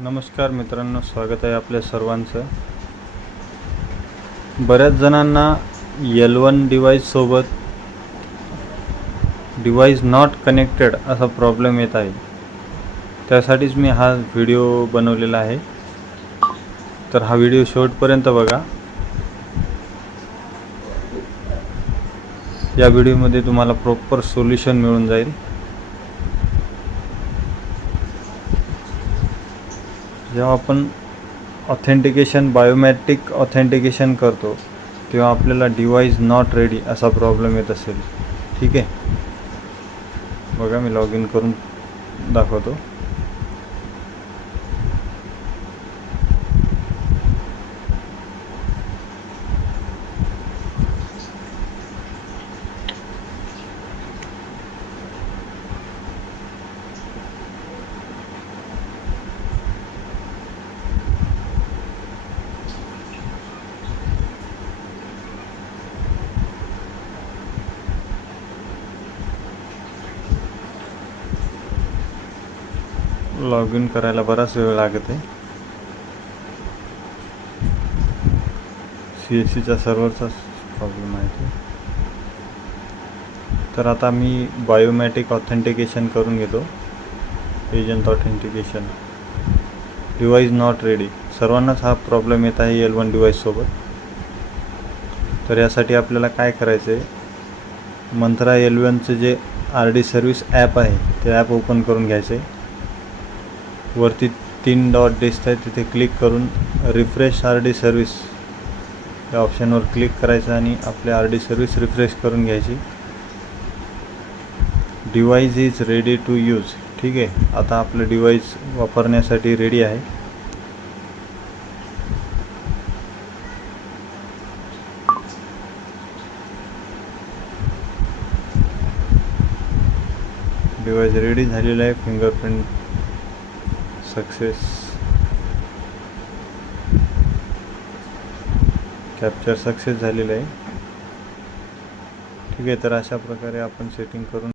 नमस्कार मित्रांनो, स्वागत आहे आपल्या सर्वांचं। बऱ्याच जणांना L1 डिव्हाइस सोबत डिव्हाइस नॉट कनेक्टेड असा प्रॉब्लेम येत आहे। त्यासाठीच मी हा व्हिडिओ बनवलेला आहे। तर हा व्हिडिओ शेवटपर्यंत बघा। या व्हिडिओमध्ये तुम्हाला प्रॉपर सोल्युशन मिळून जाईल। जेव्हा आपण ऑथेंटिकेशन बायोमेट्रिक ऑथेंटिकेशन करतो तेव्हा आपल्याला डिव्हाइस नॉट रेडी असा प्रॉब्लेम येत असेल। ठीक आहे, बघा मी लॉग इन करून दाखवतो। लॉग इन करायला बराच वेळ लागत आहे। CSCच्या सर्व्हरचा प्रॉब्लेम आहे तो। तर आता मी बायोमेट्रिक ऑथेंटिकेशन करून घेतो। Agent authentication, device not ready. सर्वांनाच हा प्रॉब्लेम येत आहे L1 डिव्हाइस सोबत। तर यासाठी आपल्याला काय करायचं आहे, मंत्रा L1चं जे RD सर्व्हिस ॲप आहे ते ॲप ओपन करून घ्यायचं आहे। वरती 3 डॉट दिसत आहे, तिथे क्लिक करून रिफ्रेश RD सर्व्हिस या ऑप्शनवर क्लिक करायचं आणि आपले RD सर्व्हिस रिफ्रेश करून घ्यायची। Device is ready to use. ठीक आहे, आता आपलं डिव्हाइस वापरण्यासाठी रेडी आहे। डिव्हाइस रेडी झालेलं आहे। फिंगरप्रिंट सक्सेस, कॅप्चर सक्सेस झालेलं आहे। ठीक आहे, तर अशा प्रकारे आपण सेटिंग करून